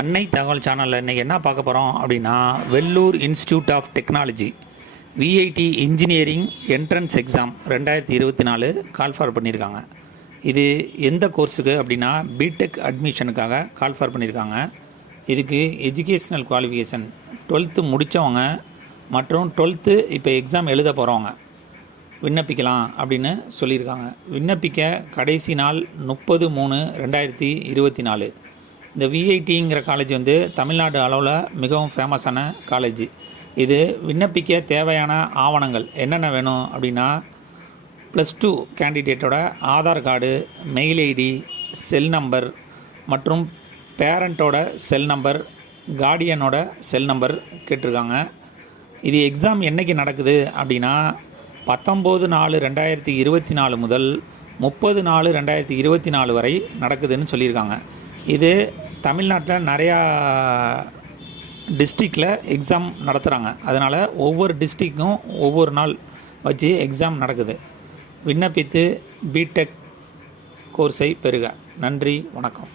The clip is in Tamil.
அன்னை தகவல் சேனலில் இன்றைக்கி என்ன பார்க்க போகிறோம் அப்படின்னா, Vellore Institute of Technology VIT engineering entrance exam 2024 call for பண்ணியிருக்காங்க. இது எந்த கோர்ஸுக்கு அப்படின்னா, பிடெக் அட்மிஷனுக்காக கால்ஃபார் பண்ணியிருக்காங்க. இதுக்கு எஜுகேஷ்னல் குவாலிஃபிகேஷன் 12th முடித்தவங்க மற்றும் 12th இப்போ எக்ஸாம் எழுத போகிறவங்க விண்ணப்பிக்கலாம் அப்படின்னு சொல்லியிருக்காங்க. விண்ணப்பிக்க கடைசி நாள் 30/3/2024. இந்த விஐடிங்கிற காலேஜ் தமிழ்நாடு அளவில் மிகவும் ஃபேமஸான காலேஜ். இது விண்ணப்பிக்க தேவையான ஆவணங்கள் என்னென்ன வேணும் அப்படின்னா, +2 கேண்டிடேட்டோட Aadhaar card, mail ID, cell number மற்றும் பேரண்ட்டோட செல் நம்பர், கார்டியனோட செல் நம்பர் கேட்டிருக்காங்க. இது எக்ஸாம் என்றைக்கு நடக்குது அப்படின்னா, 19/4/2024 முதல் 30/4/2024 வரை நடக்குதுன்னு சொல்லியிருக்காங்க. இது தமிழ்நாட்டில் நிறையா டிஸ்ட்ரிக்டில் எக்ஸாம் நடத்துகிறாங்க. அதனால் ஒவ்வொரு டிஸ்ட்ரிக்கும் ஒவ்வொரு நாள் வச்சு எக்ஸாம் நடக்குது. விண்ணப்பித்து பிடெக் கோர்ஸை பெறுக. நன்றி, வணக்கம்.